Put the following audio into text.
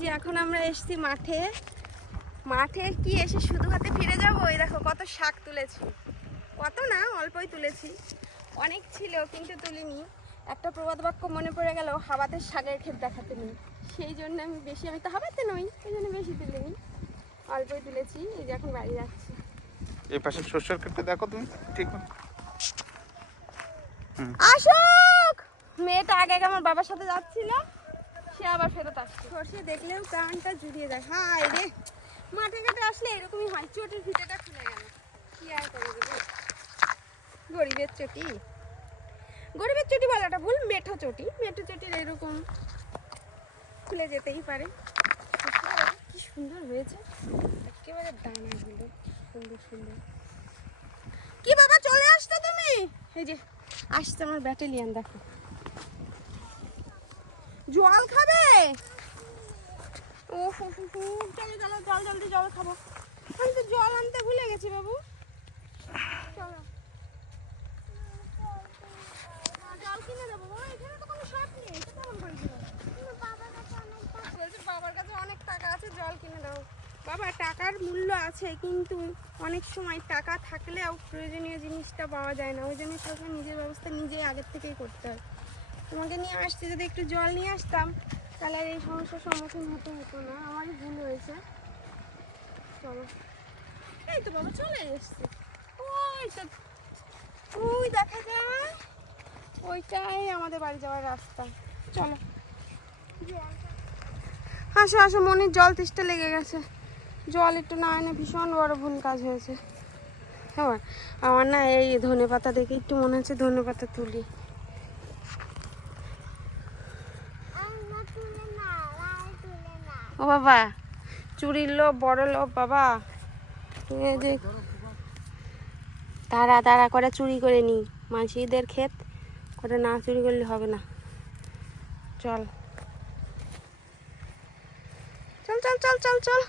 যে এখন আমরা এসেছি মাঠে। মাঠে কি এসে শুধু হাতে ফিরে যাব? এই দেখো কত শাক তুলেছি। কত না অল্পই তুলেছি। অনেক ছিল কিন্তু তুলিনি। একটা প্রবাদ বাক্য মনে পড়ে গেল হাওয়াতে শাকের ক্ষেত দেখাতে নেই। সেই জন্য আমি বেশি আমি তো হাওয়াতে নই সেই জন্য বেশি তুলিনি। অল্পই তুলেছি এই যে এখন বাড়ি যাচ্ছি। এই পাশে শস্যের ক্ষেত্রে দেখো তুমি ঠিক। আসুক! মেয়েটা আগে আগে আমার বাবার সাথে যাচ্ছিল। সে আবার ফেরত আসছে। সর্ষে দেখলেও প্রাণটা জুড়িয়ে যায়। হায় রে! মাঠে ঘাটে আসলে এরকমই হয়, চটির ভিটেটা খুলে গেল। কি আর করে গরিবের চটি। গরিবের চটি বলাটা ভুল, মেঠো চটি। মেঠো চটির এরকম খুলে যেতেই পারে। কি সুন্দর হয়েছে। একেবারে দানাগুলো সুন্দর সুন্দর। কি বাবা, চলে আসতো তুমি? এই যে, আসছে আমার ব্যাটালিয়ান, দেখো। জল খাবে? জল জল খাব আমি তো জল আনতে ভুলে গেছি বাবু জল কিনে দেবো এখানে তো কোনো নেই বাবার কাছে অনেক টাকা আছে জল কিনে দাও বাবা টাকার মূল্য আছে কিন্তু অনেক সময় টাকা থাকলেও প্রয়োজনীয় জিনিসটা পাওয়া যায় না ওই জন্য সবসময় নিজের ব্যবস্থা নিজেই আগের থেকেই করতে হয় তোমাকে নিয়ে আসতে যদি একটু জল নিয়ে আসতাম। তাহলে আর এই সমস্যার সম্মুখীন হতে হতো না, আমারই ভুল হয়েছে। চলো। এই তো বাবা, চলে এসছে। ওই তো, ওই দেখা যায় ওইটাই আমাদের বাড়ি যাওয়ার রাস্তা। চলো। আসো আসো মনির জল তেষ্টা লেগে গেছে। জল একটু না এনে ভীষণ বড় ভুল কাজ হয়েছে। হ্যাঁ আমার না এই ধনে পাতা দেখে একটু মনে হচ্ছে ধনে পাতা তুলি। ও বাবা, চুরির লোক বড় লোক বাবা। তারা তারা করে চুরি করে নি। মাসিদের ক্ষেত করে না চুরি করলে হবে না। চল। চল চল চল চল চল।